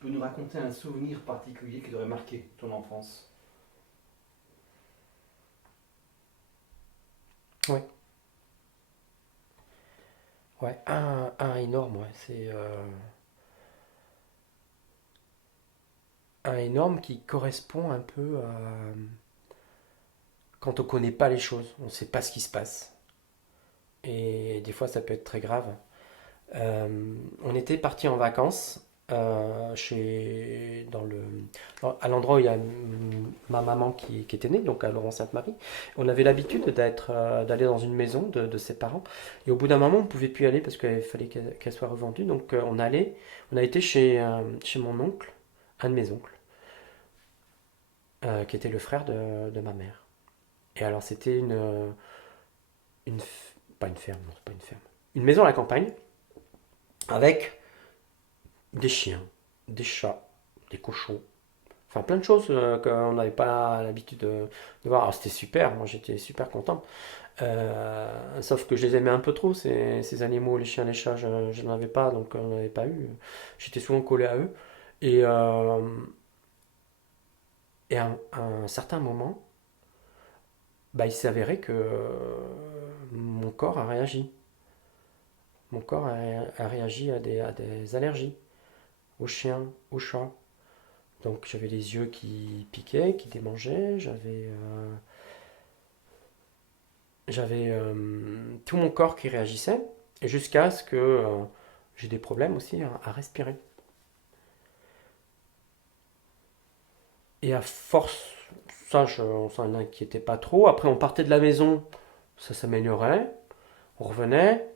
peux nous raconter un souvenir particulier qui aurait marqué ton enfance? Ouais, ouais, un énorme, ouais. C'est un énorme qui correspond un peu à quand on connaît pas les choses, on sait pas ce qui se passe. Et des fois, ça peut être très grave. On était parti en vacances à l'endroit où il y a ma maman qui était née, donc à Laurent-Sainte-Marie. On avait l'habitude d'aller dans une maison de ses parents. Et au bout d'un moment, on ne pouvait plus aller parce qu'il fallait qu'elle soit revendue. Donc on a été chez mon oncle, un de mes oncles, qui était le frère de ma mère. Et alors c'était une pas une ferme, non, c'est pas une ferme. Une maison à la campagne avec des chiens, des chats, des cochons, enfin plein de choses qu'on n'avait pas l'habitude de voir. Alors c'était super, moi j'étais super content. Sauf que je les aimais un peu trop, ces animaux, les chiens, les chats, je n'en avais pas, donc on n'en avait pas eu. J'étais souvent collé à eux. Et, à un certain moment, bah, il s'est avéré que mon corps a réagi. Mon corps a réagi à des allergies, aux chiens, aux chats. Donc j'avais les yeux qui piquaient, qui démangeaient, j'avais tout mon corps qui réagissait, jusqu'à ce que j'ai des problèmes aussi à respirer. Et à force, on s'en inquiétait pas trop. Après, on partait de la maison, ça s'améliorait. On revenait,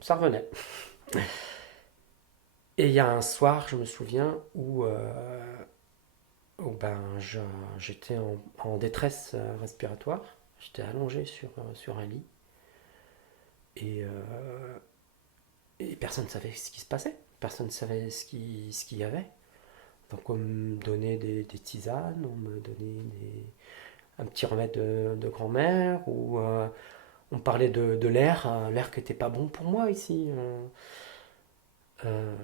ça revenait. Et il y a un soir, je me souviens, où j'étais en détresse respiratoire. J'étais allongé sur un lit. Et, et personne ne savait ce qui se passait. Personne ne savait ce qu'il y avait. Donc on me donnait des tisanes, on me donnait un petit remède de grand-mère, ou on parlait de l'air, l'air qui n'était pas bon pour moi ici. Euh,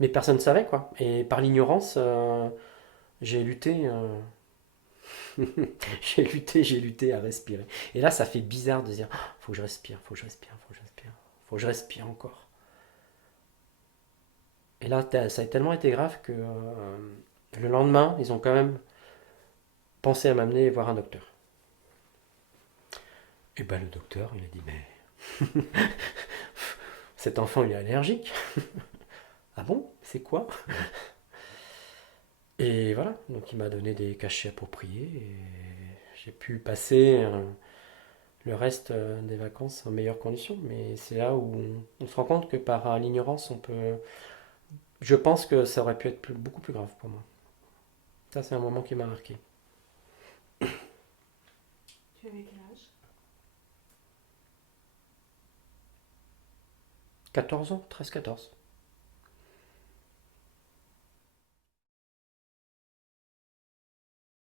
mais personne ne savait quoi. Et par l'ignorance, j'ai lutté, j'ai lutté à respirer. Et là, ça fait bizarre de dire, ah, faut que je respire, faut que je respire, faut que je respire, faut que je respire encore. Et là, ça a tellement été grave que le lendemain, ils ont quand même pensé à m'amener voir un docteur. Et ben le docteur, il a dit, mais cet enfant, il est allergique. Ah bon? C'est quoi? Et voilà, donc il m'a donné des cachets appropriés et j'ai pu passer le reste des vacances en meilleures conditions. Mais c'est là où on se rend compte que par l'ignorance, on peut. Je pense que ça aurait pu être beaucoup plus grave pour moi. Ça, c'est un moment qui m'a marqué. Tu avais quel âge? 14 ans, 13-14.